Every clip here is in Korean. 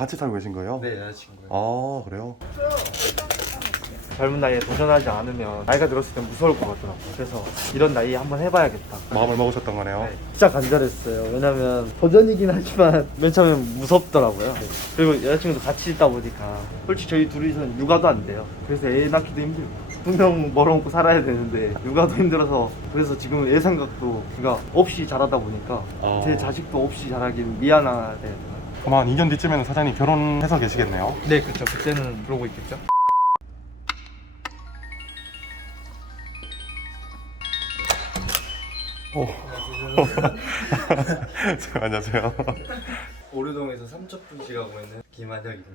같이 살고 계신 거예요? 네, 여자친구요. 아, 그래요? 젊은 나이에 도전하지 않으면 나이가 들었을 때 무서울 것 같더라고요. 그래서 이런 나이에 한번 해봐야겠다. 마음을 먹으셨던 거네요. 네, 진짜 간절했어요. 왜냐면 도전이긴 하지만 맨 처음엔 무섭더라고요. 그리고 여자친구도 같이 있다 보니까 솔직히 저희 둘이서는 육아도 안 돼요. 그래서 애 낳기도 힘들고 분명 멀어먹고 살아야 되는데 육아도 힘들어서 그래서 지금 애 생각도 그러니까 없이 자라다 보니까 제 자식도 없이 자라긴 미안하대. 그럼 한 2년 뒤쯤에는 사장님 결혼해서 계시겠네요? 네, 그렇죠. 그때는 그러고 있겠죠. 오. 안녕하세요. 오류동에서 삼척분식 하고 있는 김한혁입니다.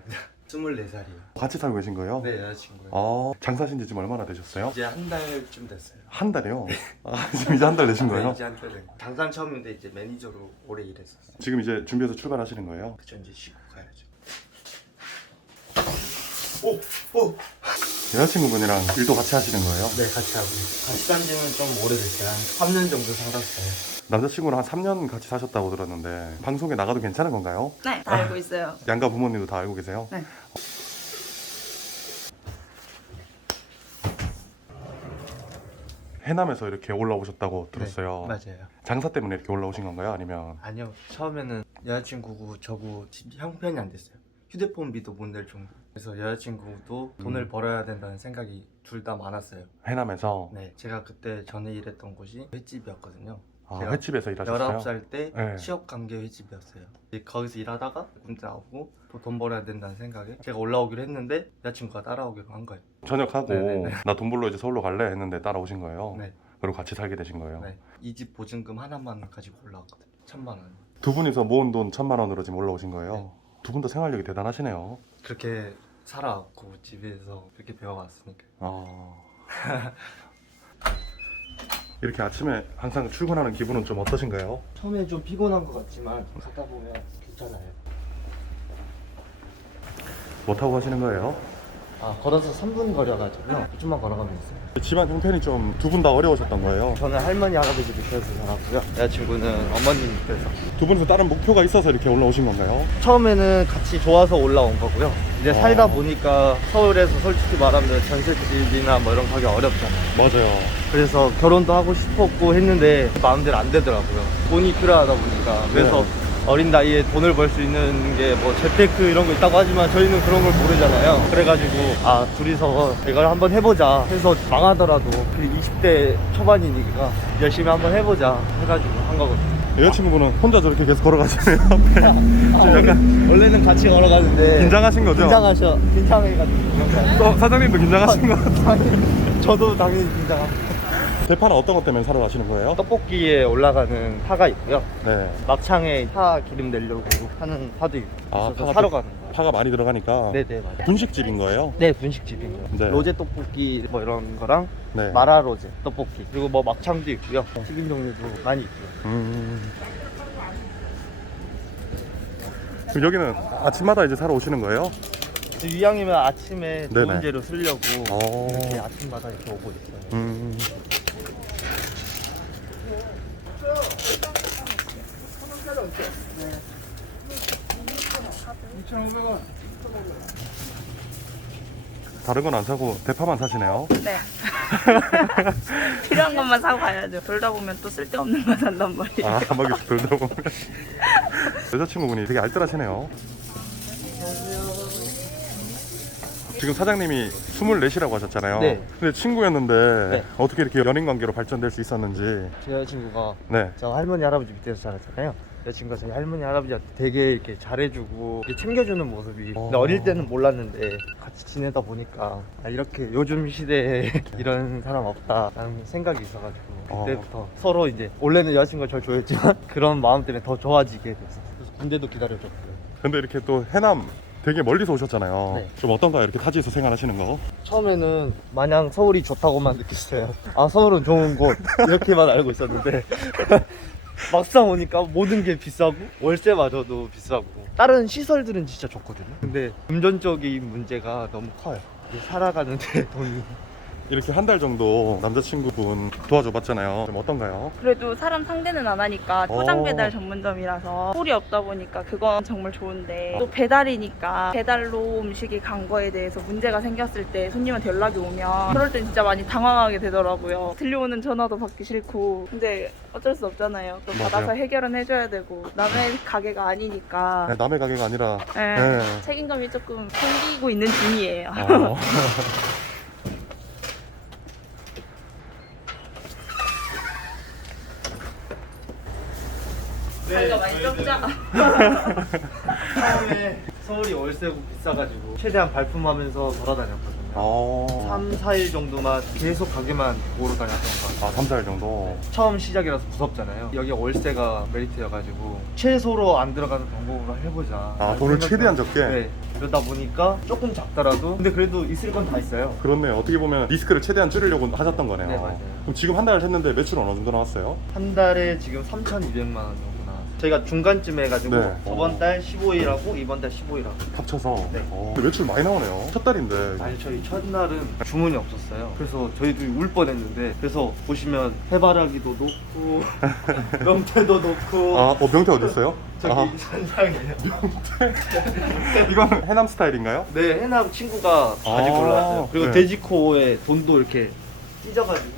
24살이요. 같이 살고 계신 거예요? 네, 여자친구요. 아, 장사하신 지 지금 얼마나 되셨어요? 이제 한 달쯤 됐어요. 한 달이요? 아, 지금 이제 한 달 되신 거예요? 네, 이제 한 달 된 거. 당장 처음인데 이제 매니저로 오래 일했었어요. 지금 이제 준비해서 출발하시는 거예요? 그쵸, 이제 쉬고 가야죠. 여자친구분이랑 일도 같이 하시는 거예요? 네, 같이 하고 같이 산 지는 좀 오래됐어요. 한 3년 정도 살았어요. 남자친구랑 한 3년 같이 사셨다고 들었는데 방송에 나가도 괜찮은 건가요? 네, 다 알고 있어요. 양가 부모님도 다 알고 계세요? 네. 해남에서 이렇게 올라오셨다고 들었어요. 네, 맞아요. 장사 때문에 이렇게 올라오신 건가요? 아니면 아니요, 처음에는 여자친구고 저고 집 형편이 안 됐어요. 휴대폰비도 못 낼 정도. 그래서 여자친구도 돈을 벌어야 된다는 생각이 둘 다 많았어요. 해남에서 네, 제가 그때 전에 일했던 곳이 횟집이었거든요. 아, 제가 횟집에서 일하셨어요? 19살 때 네. 취업관계 횟집이었어요. 거기서 일하다가 군대 나오고 또 돈 벌어야 된다는 생각에 제가 올라오기로 했는데 여자친구가 따라오기로 한 거예요. 전역하고 네네네. 나 돈 벌러 이제 서울로 갈래 했는데 따라오신 거예요? 네. 그리고 같이 살게 되신 거예요? 네. 이 집 보증금 하나만 가지고 올라왔거든요. 1,000만 원. 두 분이서 모은 돈 1,000만 원으로 지금 올라오신 거예요? 네. 두 분 다 생활력이 대단하시네요. 그렇게 살아왔고 집에서 그렇게 배워왔으니까. 이렇게 아침에 항상 출근하는 기분은 좀 어떠신가요? 처음에 좀 피곤한 것 같지만 가다 보면 괜찮아요. 뭐 타고 가시는 거예요? 아, 걸어서 3분 거려가지고요. 좀만 걸어가면 있어요. 집안 형편이 좀 두 분 다 어려우셨던 거예요? 저는 할머니 할아버지 밑에서 살았고요. 여자친구는 어머니 밑에서. 두 분이서 다른 목표가 있어서 이렇게 올라오신 건가요? 처음에는 같이 좋아서 올라온 거고요. 이제 살다 어. 보니까 서울에서 솔직히 말하면 전셋집이나 뭐 이런 가기 어렵잖아요. 맞아요. 그래서 결혼도 하고 싶었고 했는데 마음대로 안 되더라고요. 돈이 필요하다 보니까. 그래서 네. 어린 나이에 돈을 벌 수 있는 게 뭐 재테크 이런 거 있다고 하지만 저희는 그런 걸 모르잖아요. 그래가지고 아, 둘이서 이걸 한번 해보자 해서 망하더라도 20대 초반이니까 열심히 한번 해보자 해가지고 한 거거든요. 여자친구분은 혼자 저렇게 계속 걸어가시네요. 지금 약간 원래는 같이 걸어가는데 긴장하신 거죠? 긴장해가지고 또 사장님도 긴장하신 거 같아요. 저도 당연히 긴장합니다. 대파는 어떤 것 때문에 사러 가시는 거예요? 떡볶이에 올라가는 파가 있고요. 네. 막창에 파 기름 내려고 하는 파도 있고 아, 그래서 파가 사러 또- 가는 거예요. 파가 많이 들어가니까. 네네, 맞아요. 분식집인 거예요? 네, 분식집인 거예요. 네. 로제 떡볶이 뭐 이런 거랑 네. 마라 로제 떡볶이 그리고 뭐 막창도 있고요. 튀김 종류도 많이 있고요. 그럼 여기는 아침마다 이제 사러 오시는 거예요? 이왕이면 아침에 좋은 네네. 재료 쓰려고 어. 이렇게 아침마다 이렇게 오고 있어요. 다른 건 안 사고 대파만 사시네요. 네. 필요한 것만 사고 가야죠. 돌다 보면 또 쓸데없는 거 산단 말이에요. 아, 막 이렇게 돌다 보면. 여자친구분이 되게 알뜰하시네요. 지금 사장님이 24시라고 하셨잖아요. 네. 근데 친구였는데 네. 어떻게 이렇게 연인 관계로 발전될 수 있었는지. 제 여자친구가 네. 저 할머니 할아버지 밑에서 살았잖아요. 여자친구가 저희 할머니 할아버지한테 되게 이렇게 잘해주고 이렇게 챙겨주는 모습이 근데 어릴 때는 몰랐는데 같이 지내다 보니까 아, 이렇게 요즘 시대에 이런 사람 없다라는 생각이 있어가지고 그때부터 서로 이제 원래는 여자친구가 저를 좋아했지만 그런 마음 때문에 더 좋아지게 됐어요. 그래서 군대도 기다려줬고요. 근데 이렇게 또 해남 되게 멀리서 오셨잖아요. 네. 좀 어떤가요? 이렇게 타지에서 생활하시는 거? 처음에는 마냥 서울이 좋다고만 느꼈어요. 아, 서울은 좋은 곳 이렇게만 알고 있었는데 막상 오니까 모든 게 비싸고 월세마저도 비싸고 다른 시설들은 진짜 좋거든요. 근데 금전적인 문제가 너무 커요. 이게 살아가는데 돈이 이렇게 한 달 정도 남자친구분 도와줘 봤잖아요. 좀 어떤가요? 그래도 사람 상대는 안 하니까 포장 어. 배달 전문점이라서 홀이 없다 보니까 그건 정말 좋은데 또 배달이니까 배달로 음식이 간 거에 대해서 문제가 생겼을 때 손님한테 연락이 오면 그럴 땐 진짜 많이 당황하게 되더라고요. 들려오는 전화도 받기 싫고 근데 어쩔 수 없잖아요. 또 맞아요. 받아서 해결은 해줘야 되고 남의 가게가 아니니까 네, 남의 가게가 아니라 네, 네. 책임감이 조금 생기고 있는 중이에요. 어. 자기가 많이 적자. 처음에 서울이 월세 비싸가지고 최대한 발품하면서 돌아다녔거든요. 3, 4일 정도만 계속 가게만 보러 다녔던 것 같아요. 3, 4일 정도. 처음 시작이라서 무섭잖아요. 여기 월세가 메리트여가지고 최소로 안 들어가는 방법으로 해보자. 돈을 최대한 적게? 네. 그러다 보니까 조금 작더라도 근데 그래도 있을 건 다 있어요. 그렇네. 어떻게 보면 리스크를 최대한 줄이려고 하셨던 거네요. 네, 맞아요. 그럼 지금 한 달 했는데 매출은 어느 정도 나왔어요? 한 달에 지금 3,200만 원 정도 나왔어요. 저희가 중간쯤 해가지고 네. 저번 달 15일하고 이번 달 15일하고. 합쳐서. 네. 매출 많이 나오네요. 첫 달인데. 아니 저희 첫날은 주문이 없었어요. 그래서 저희도 울 뻔했는데 그래서 보시면 해바라기도 놓고 명태도 놓고 명태 어디 있어요? 저기 산상이에요. 이건 해남 스타일인가요? 네, 해남 친구가 가지고 올라왔어요. 그리고 네. 돼지코에 돈도 이렇게 찢어가지고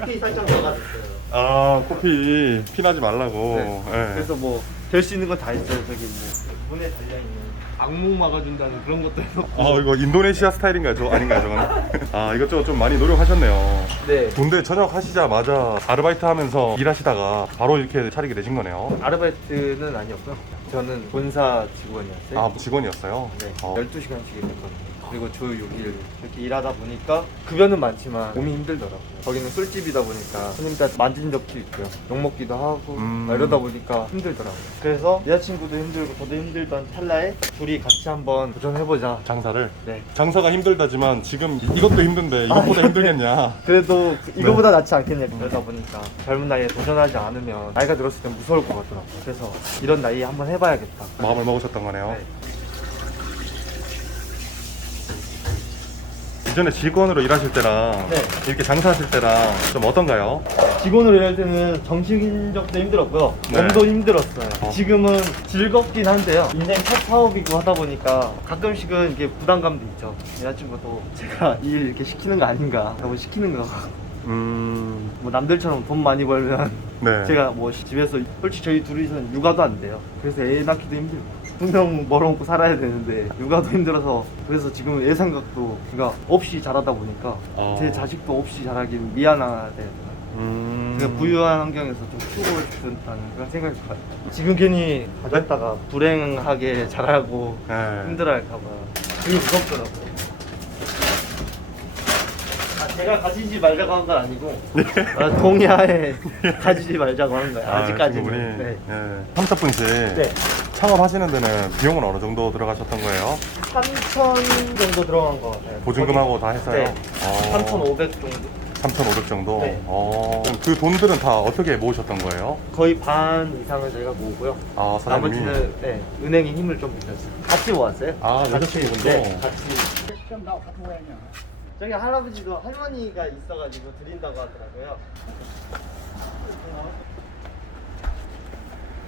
코피 살짝 넣어가졌어요. 코피 피나지 말라고. 네. 네. 그래서 뭐 될 수 있는 건 다 있어요. 저기 뭐 문에 달려있는 악몽 막아준다는 그런 것도 해놓고. 이거 인도네시아 스타일인가요? 아닌가요, 저거는? 이것저것 좀 많이 노력하셨네요. 네. 군대 전역하시자마자 아르바이트 하면서 일하시다가 바로 이렇게 차리게 되신 거네요. 아르바이트는 아니었고요. 저는 본사 직원이었어요. 직원이었어요? 네. 어. 12시간씩 일했거든요. 그리고 주 6일 이렇게 일하다 보니까 급여는 많지만 몸이 힘들더라고요. 거기는 술집이다 보니까 손님들 만진 적도 있고요. 욕 먹기도 하고 이러다 보니까 힘들더라고요. 그래서 여자친구도 힘들고 저도 힘들던 찰나에 둘이 같이 한번 도전해보자. 장사를? 네. 장사가 힘들다지만 지금 이것도 힘든데 이것보다 힘들겠냐? 그래도 이거보다 낫지 않겠냐. 그러다 보니까 젊은 나이에 도전하지 않으면 나이가 들었을 땐 무서울 것 같더라고요. 그래서 이런 나이에 한번 해봐야겠다. 마음을 먹으셨던 거네요. 네. 이전에 직원으로 일하실 때랑 네. 이렇게 장사하실 때랑 좀 어떤가요? 직원으로 일할 때는 정신적도 힘들었고요. 네. 몸도 힘들었어요. 지금은 즐겁긴 한데요. 인생 첫 사업이고 하다 보니까 가끔씩은 이게 부담감도 있죠. 여자친구도 제가 일 이렇게 시키는 거 아닌가 하고 시키는 거. 뭐 남들처럼 돈 많이 벌면 네. 제가 뭐 집에서 솔직히 저희 둘이서는 육아도 안 돼요. 그래서 애 낳기도 힘들고 분명 벌어먹고 살아야 되는데 육아도 힘들어서 그래서 지금 애 생각도 그러니까 없이 자라다 보니까 제 자식도 없이 자라긴 미안하대. 제가 부유한 환경에서 좀 키우고 싶다는 그런 생각이 들어요. 지금 괜히 가졌다가 불행하게 자라고 네. 힘들어할까봐 그게 무섭더라고요. 제가 가지지 말자고 한 건 아니고 동의하에 가지지 말자고 하는 거예요. 아직까지는. 친구분이? 네. 네. 3차분씩 네. 창업하시는 데는 비용은 어느 정도 들어가셨던 거예요? 3,000 정도 들어간 것 같아요. 보증금하고 다 해서요? 네. 3,500 정도? 3,500 정도? 네. 그럼 그 돈들은 다 어떻게 모으셨던 거예요? 거의 반 이상을 저희가 모으고요. 사장님이? 나머지는 네, 은행이 힘을 좀 빌렸어요. 같이 모았어요. 여자친구분도? 네, 같이. 저기 할아버지도 할머니가 있어가지고 드린다고 하더라고요.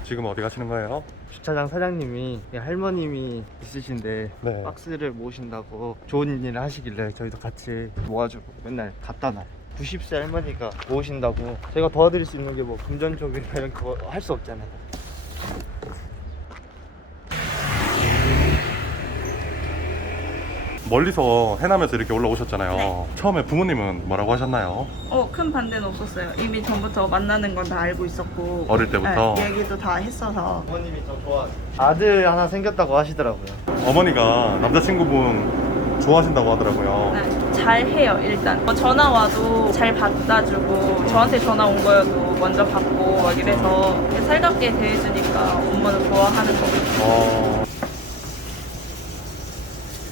지금 어디 가시는 거예요? 주차장 사장님이 할머님이 있으신데 네. 박스를 모으신다고 좋은 일을 하시길래 저희도 같이 모아주고 맨날 갖다 놔요. 90세 할머니가 모으신다고 제가 도와드릴 수 있는 게 뭐 금전적이나 이런 거 할 수 없잖아요. 멀리서 해남에서 이렇게 올라오셨잖아요. 네. 처음에 부모님은 뭐라고 하셨나요? 큰 반대는 없었어요. 이미 전부터 만나는 건 다 알고 있었고 어릴 때부터? 네, 얘기도 다 했어서 부모님이 좀 좋아하세요. 아들 하나 생겼다고 하시더라고요. 어머니가 남자친구분 좋아하신다고 하더라고요. 네, 잘 해요. 일단 전화 와도 잘 받아주고 저한테 전화 온 거여도 먼저 받고 막 이래서 살갑게 대해주니까 엄마는 좋아하는 거고.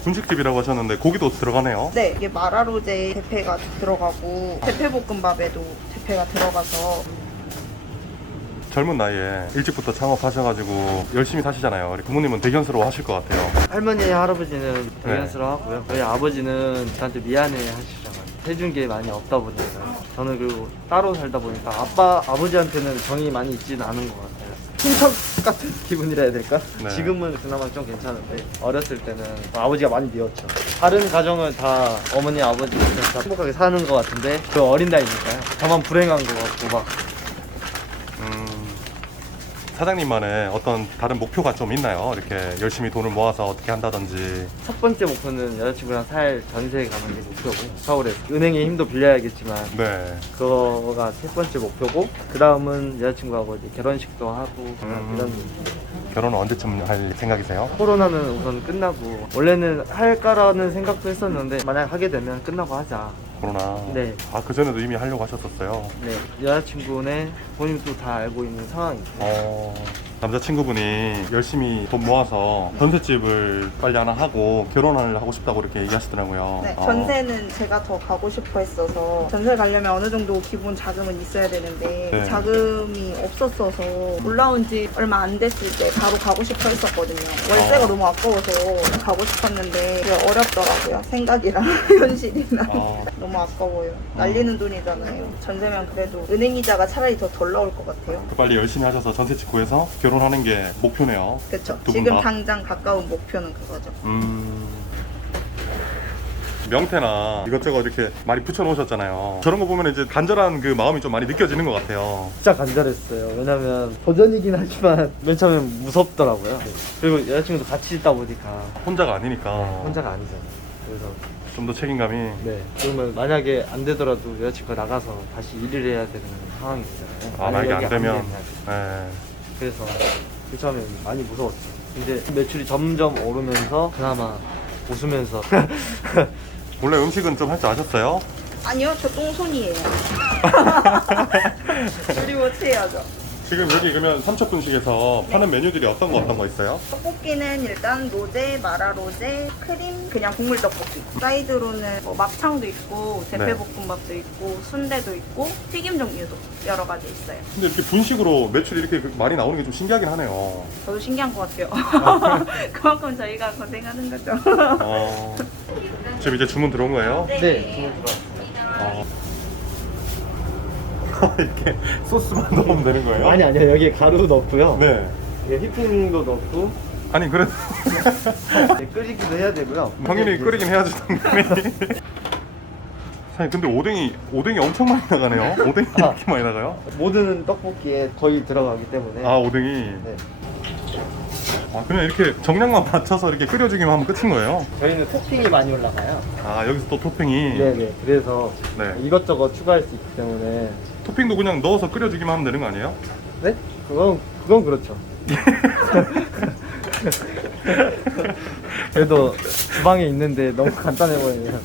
분식집이라고 하셨는데 고기도 들어가네요. 네, 이게 마라로제 대패가 들어가고 대패볶음밥에도 대패가 들어가서 젊은 나이에 일찍부터 창업하셔가지고 열심히 사시잖아요. 우리 부모님은 대견스러워 하실 것 같아요. 할머니, 할아버지는 대견스러워하고요. 저희 아버지는 저한테 미안해 하시잖아요. 해준 게 많이 없다 보니까. 저는 그리고 따로 살다 보니까 아버지한테는 정이 많이 있지는 않은 것 같아요. 친척 같은 기분이라 해야 될까? 네. 지금은 그나마 좀 괜찮은데 어렸을 때는 아버지가 많이 미웠죠. 다른 가정은 다 어머니, 아버지 다 행복하게 사는 것 같은데 저 어린 나이니까요. 저만 불행한 것 같고 막. 사장님만의 어떤 다른 목표가 좀 있나요? 이렇게 열심히 돈을 모아서 어떻게 한다든지. 첫 번째 목표는 여자친구랑 살 전세 가는 게 목표고, 서울에서 은행에 힘도 빌려야겠지만 네. 그거가 첫 번째 목표고, 그 다음은 여자친구하고 이제 결혼식도 하고 이런. 결혼은 언제쯤 할 생각이세요? 코로나는 우선 끝나고, 원래는 할까라는 생각도 했었는데 만약 하게 되면 끝나고 하자. 코로나. 네. 아, 그전에도 이미 하려고 하셨었어요. 네, 여자친구네 본인도 다 알고 있는 상황이고. 남자친구분이 열심히 돈 모아서 전셋집을 빨리 하나 하고 결혼을 하고 싶다고 이렇게 얘기하시더라고요. 네, 전세는 제가 더 가고 싶어 했어서 전세 가려면 어느 정도 기본 자금은 있어야 되는데 네. 자금이 없었어서 올라온 지 얼마 안 됐을 때 바로 가고 싶어 했었거든요. 월세가 너무 아까워서 가고 싶었는데 그게 어렵더라고요. 생각이랑 현실이랑 너무 아까워요. 날리는 돈이잖아요. 전세면 그래도 은행 이자가 차라리 더 덜 나올 것 같아요. 빨리 열심히 하셔서 전셋집 구해서 결혼하는 게 목표네요. 그렇죠. 두분 지금 다? 당장 가까운 목표는 그거죠. 명태나 이것저것 이렇게 많이 붙여놓으셨잖아요. 저런 거 보면 이제 간절한 그 마음이 좀 많이 느껴지는 것 같아요. 진짜 간절했어요. 왜냐면 도전이긴 하지만 맨 처음엔 무섭더라고요. 그리고 여자친구도 같이 있다 보니까 혼자가 아니니까 혼자가 아니잖아요. 그래서 좀 더 책임감이. 네, 그러면 만약에 안 되더라도 여자친구가 나가서 다시 일을 해야 되는 상황이잖아요. 만약에 안 여기 되면. 되면. 네. 그래서 그 처음에 많이 무서웠죠. 근데 매출이 점점 오르면서 그나마 웃으면서 원래 음식은 좀 할 줄 아셨어요? 아니요, 저 똥손이에요. 요리 못해야죠. 지금 여기 그러면 삼척분식에서 파는 메뉴들이 어떤 거 있어요? 떡볶이는 일단 로제, 마라 로제, 크림, 그냥 국물 떡볶이. 사이드로는 뭐 막창도 있고, 대패볶음밥도 있고, 순대도 있고, 튀김 종류도 여러 가지 있어요. 근데 이렇게 분식으로 매출이 이렇게 많이 나오는 게 좀 신기하긴 하네요. 저도 신기한 것 같아요. 그만큼 저희가 고생하는 거죠. 지금 이제 주문 들어온 거예요? 네, 주문 들어왔어요. 이렇게 소스만 넣으면 되는 거예요? 아니요, 여기에 가루 넣고요. 네. 여기 휘핑도 넣고 아니 그래도 네, 끓이기도 해야 되고요. 당연히 끓이긴 해야지 당연히. 사장님 근데 오뎅이 엄청 많이 나가네요. 오뎅이 이렇게 많이 나가요? 모든 떡볶이에 거의 들어가기 때문에. 오뎅이. 네. 그냥 이렇게 정량만 맞춰서 이렇게 끓여주기만 하면 끝인 거예요? 저희는 토핑이 많이 올라가요. 여기서 또 토핑이. 네네. 그래서 네. 이것저것 추가할 수 있기 때문에. 토핑도 그냥 넣어서 끓여주기만 하면 되는 거 아니에요? 네? 그건 그렇죠. 그래도 주방에 있는데 너무 간단해 보이네요.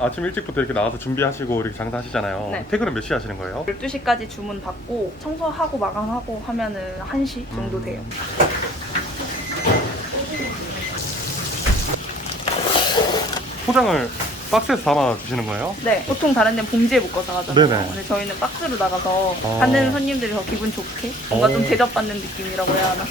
아침 일찍부터 이렇게 나와서 준비하시고 이렇게 장사하시잖아요. 네. 퇴근은 몇 시에 하시는 거예요? 12시까지 주문 받고 청소하고 마감하고 하면은 1시 정도 돼요. 포장을 박스에서 담아 주시는 거예요? 네, 보통 다른 데는 봉지에 묶어서 하잖아요. 네네. 근데 저희는 박스로 나가서 받는 손님들이 더 기분 좋게 뭔가 좀 대접받는 느낌이라고 해야 하나.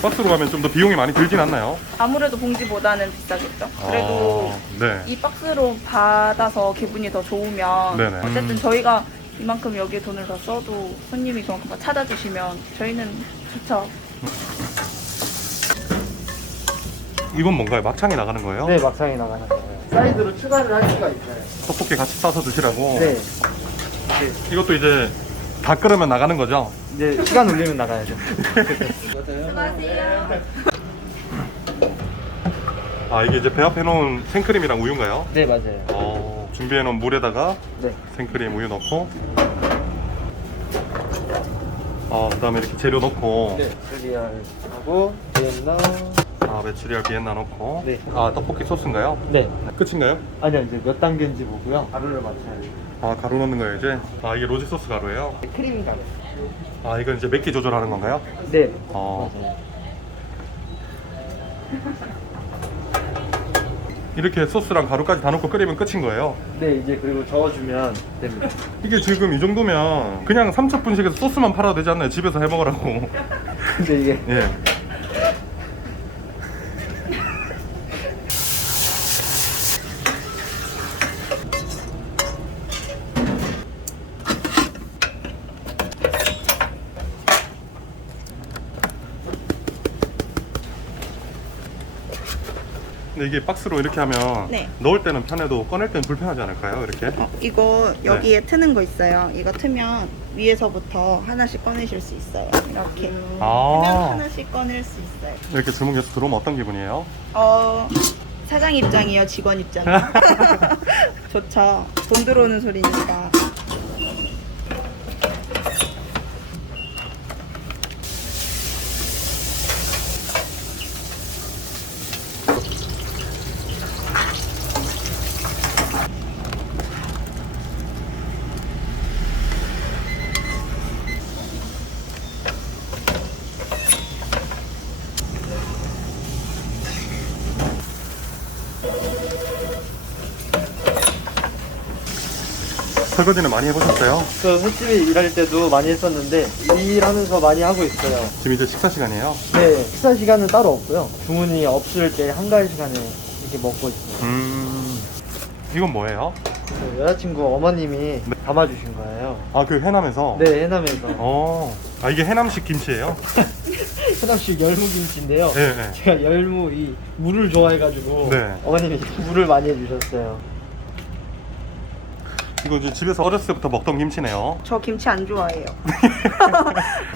박스로 가면 좀 더 비용이 많이 들진 않나요? 아무래도 봉지보다는 비싸겠죠. 그래도 네. 이 박스로 받아서 기분이 더 좋으면 네네. 어쨌든 저희가 이만큼 여기에 돈을 더 써도 손님이 그만큼 찾아주시면 저희는 좋죠. 이건 뭔가요? 막창이 나가는 거예요? 네, 막창이 나가는 거예요. 사이드로 추가를 할 수가 있어요. 떡볶이 같이 싸서 드시라고? 네. 이것도 이제 다 끓으면 나가는 거죠? 이제 시간 올리면 나가야죠. 수고하세요. 이게 이제 배합해 놓은 생크림이랑 우유인가요? 네, 맞아요. 준비해 놓은 물에다가 네. 생크림, 우유 넣고 그 다음에 이렇게 재료 넣고 네. 셀리알하고 비엔나. 메추리알 비엔나 넣고 네. 떡볶이 소스인가요? 네. 끝인가요? 아니요, 이제 몇 단계인지 보고요. 가루를 맞춰야 돼요. 가루 넣는 거예요 이제? 이게 로제 소스 가루예요? 크림 가루. 이건 이제 맵기 조절하는 건가요? 네. 어. 맞아요. 이렇게 소스랑 가루까지 다 넣고 끓이면 끝인 거예요. 네, 이제 그리고 저어주면 됩니다. 이게 지금 이 정도면 그냥 삼척분식에서 소스만 팔아도 되지 않나요? 집에서 해 먹으라고. 근데 이게 예. 근데 이게 박스로 이렇게 하면 네. 넣을 때는 편해도 꺼낼 때는 불편하지 않을까요? 이렇게? 이거 여기에 트는 거 있어요. 이거 트면 위에서부터 하나씩 꺼내실 수 있어요. 이렇게 트면 아, 하나씩 꺼낼 수 있어요. 이렇게 주문해서 들어오면 어떤 기분이에요? 사장 입장이요, 직원 입장이요. 좋죠. 돈 들어오는 소리니까. 설거지는 많이 해보셨어요? 그 횟집에 일할 때도 많이 했었는데 일하면서 많이 하고 있어요. 지금 이제 식사 시간이에요? 네, 식사 시간은 따로 없고요. 주문이 없을 때 한가할 시간에 이렇게 먹고 있어요. 이건 뭐예요? 그 여자친구 어머님이 담아주신 거예요. 아, 그 해남에서? 네, 해남에서. 아, 이게 해남식 김치예요? 해남식 열무김치인데요. 네, 네. 제가 열무 이 물을 좋아해가지고 네. 어머님이 물을 많이 해주셨어요. 이거 이제 집에서 어렸을 때부터 먹던 김치네요. 저 김치 안 좋아해요.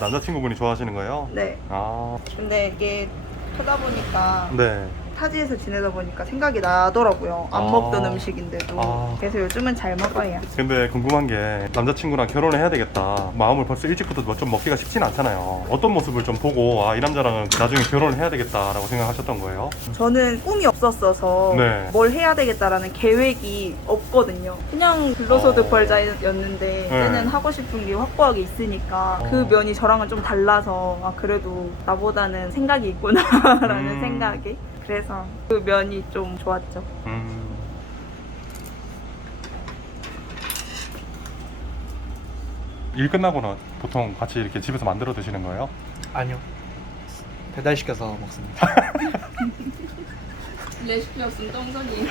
남자친구분이 좋아하시는 거예요? 네. 아, 근데 이게 크다 보니까 네. 타지에서 지내다 보니까 생각이 나더라고요. 안 아. 먹던 음식인데도. 아. 그래서 요즘은 잘 먹어요. 근데 궁금한 게 남자친구랑 결혼을 해야 되겠다. 마음을 벌써 일찍부터 좀 먹기가 쉽진 않잖아요. 어떤 모습을 좀 보고 이 남자랑은 나중에 결혼을 해야 되겠다라고 생각하셨던 거예요? 저는 꿈이 없었어서 네. 뭘 해야 되겠다라는 계획이 없거든요. 그냥 불로소득 벌자였는데 얘는 하고 싶은 게 확고하게 있으니까 그 면이 저랑은 좀 달라서 그래도 나보다는 생각이 있구나라는 생각에 그래서 그 면이 좀 좋았죠. 일 끝나고는 보통 같이 이렇게 집에서 만들어 드시는 거예요? 아니요. 배달시켜서 먹습니다. 레시피 없으면 똥손이.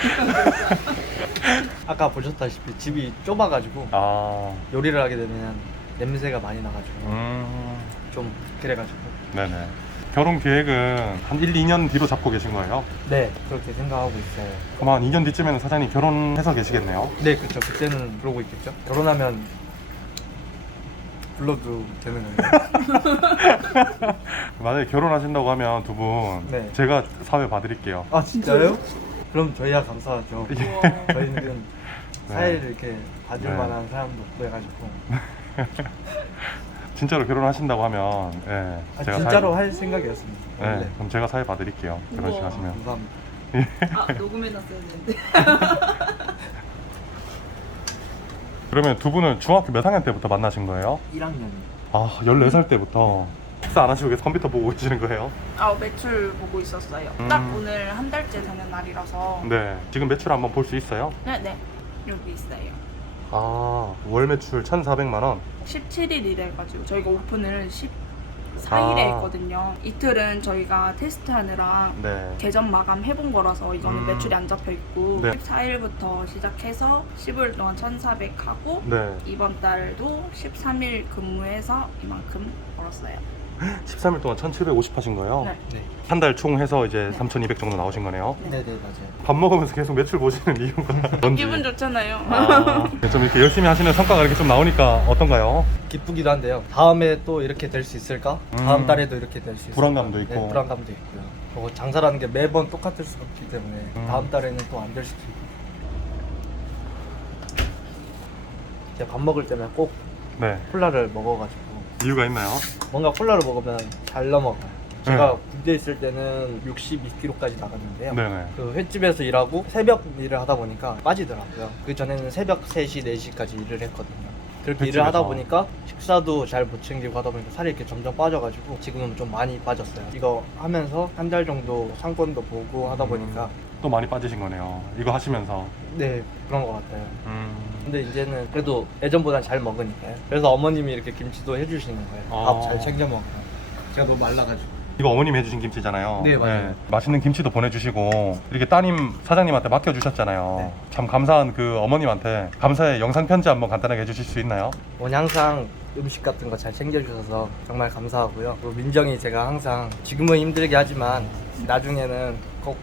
아까 보셨다시피 집이 좁아가지고 아, 요리를 하게 되면 냄새가 많이 나가지고 좀 그래가지고. 네네. 결혼 계획은 한 1, 2년 뒤로 잡고 계신 거예요? 네, 그렇게 생각하고 있어요. 그럼 한 2년 뒤쯤에는 사장님 결혼해서 계시겠네요? 네, 그렇죠. 그때는 그러고 있겠죠. 결혼하면 불러도 되는 거예요? 만약에 결혼하신다고 하면 두 분 네. 제가 사회 봐드릴게요. 아, 진짜요? 그럼 저희야 감사하죠. 저희는 사회를 이렇게 봐줄 네. 만한 사람도 없고 해가지고. 진짜로 결혼하신다고 하면 제가 진짜로 할 생각이었습니다. 원래. 그럼 제가 사회 봐드릴게요. 결혼식 우와. 하시면. 감사합니다. 녹음해놨어야 되는데. 그러면 두 분은 중학교 몇 학년 때부터 만나신 거예요? 1학년이요. 아, 14살 때부터 식사 안 하시고 계속 컴퓨터 보고 계시는 거예요? 매출 보고 있었어요. 딱 오늘 한 달째 되는 날이라서. 네. 지금 매출 한번 볼 수 있어요? 네. 여기 있어요. 월 매출 1,400만 원. 17일이래 해가지고 저희가 오픈을 14일에 했거든요. 이틀은 저희가 테스트하느라 네. 개점 마감 해본 거라서 이거는 매출이 안 잡혀 있고 네. 14일부터 시작해서 15일 동안 1,400 하고 네. 이번 달도 13일 근무해서 이만큼 벌었어요. 13일 동안 1,750 하신 거예요? 네. 네. 한 달 총 해서 이제 3,200 정도 나오신 거네요? 네네, 맞아요. 밥 먹으면서 계속 매출 보시는 이유가 뭔지. 기분 좋잖아요. 좀 이렇게 열심히 하시는 성과가 이렇게 좀 나오니까 어떤가요? 기쁘기도 한데요. 다음에 또 이렇게 될 수 있을까? 다음 달에도 이렇게 될 수 있을까? 불안감도 있고. 네, 불안감도 있고요. 그리고 장사라는 게 매번 똑같을 수가 없기 때문에 다음 달에는 또 안 될 수도 있고. 제가 밥 먹을 때는 꼭 네. 콜라를 먹어가지고 이유가 있나요? 뭔가 콜라를 먹으면 잘 넘어가요. 제가 군대에 있을 때는 62kg까지 나갔는데요. 네네. 그 횟집에서 일하고 새벽 일을 하다 보니까 빠지더라고요. 그 전에는 새벽 3시, 4시까지 일을 했거든요. 그렇게 일을 하다 횟집에서. 보니까 식사도 잘 못 챙기고 하다 보니까 살이 이렇게 점점 빠져가지고 지금은 좀 많이 빠졌어요. 이거 하면서 한 달 정도 상권도 보고 하다 보니까 또 많이 빠지신 거네요. 이거 하시면서. 네, 그런 것 같아요. 음. 근데 이제는 그래도 예전보단 잘 먹으니까요. 그래서 어머님이 이렇게 김치도 해주시는 거예요. 밥 잘 챙겨 먹어요. 제가 너무 말라가지고. 이거 어머님이 해주신 김치잖아요. 네, 맞아요. 맛있는 김치도 보내주시고 이렇게 따님 사장님한테 맡겨주셨잖아요. 네. 참 감사한 그 어머님한테 감사의 영상 편지 한번 간단하게 해주실 수 있나요? 오늘 항상 음식 같은 거 잘 챙겨주셔서 정말 감사하고요. 그리고 민정이 제가 항상 지금은 힘들게 하지만 나중에는 꼭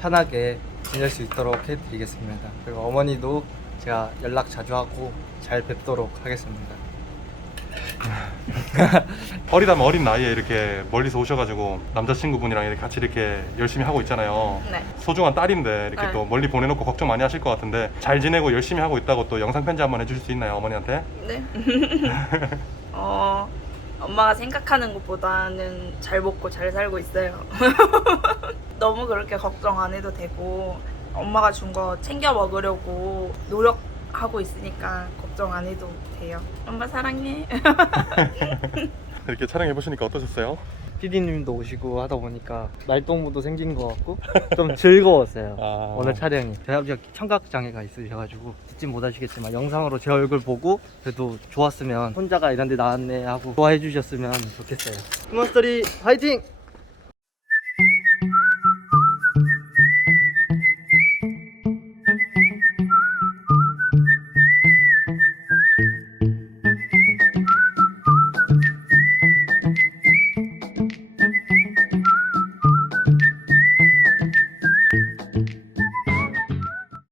편하게 지낼 수 있도록 해드리겠습니다. 그리고 어머니도 제가 연락 자주 하고 잘 뵙도록 하겠습니다. 어리다면 어린 나이에 이렇게 멀리서 오셔가지고 남자친구분이랑 이렇게 같이 이렇게 열심히 하고 있잖아요. 네. 소중한 딸인데 이렇게 네. 또 멀리 보내놓고 걱정 많이 하실 것 같은데 잘 지내고 열심히 하고 있다고 또 영상 편지 한번 해주실 수 있나요, 어머니한테? 네. 엄마가 생각하는 것보다는 잘 먹고 잘 살고 있어요. 너무 그렇게 걱정 안 해도 되고 엄마가 준 거 챙겨 먹으려고 노력하고 있으니까 걱정 안 해도 돼요. 엄마 사랑해. 이렇게 촬영해 보시니까 어떠셨어요? PD님도 오시고 하다 보니까 말동무도 생긴 것 같고 좀 즐거웠어요. 아. 오늘 촬영이. 저희 아버지가 청각장애가 있으셔가지고 듣진 못하시겠지만 영상으로 제 얼굴 보고 그래도 좋았으면 혼자가 이런 데 나왔네 하고 좋아해 주셨으면 좋겠어요. 스몬스터리 화이팅!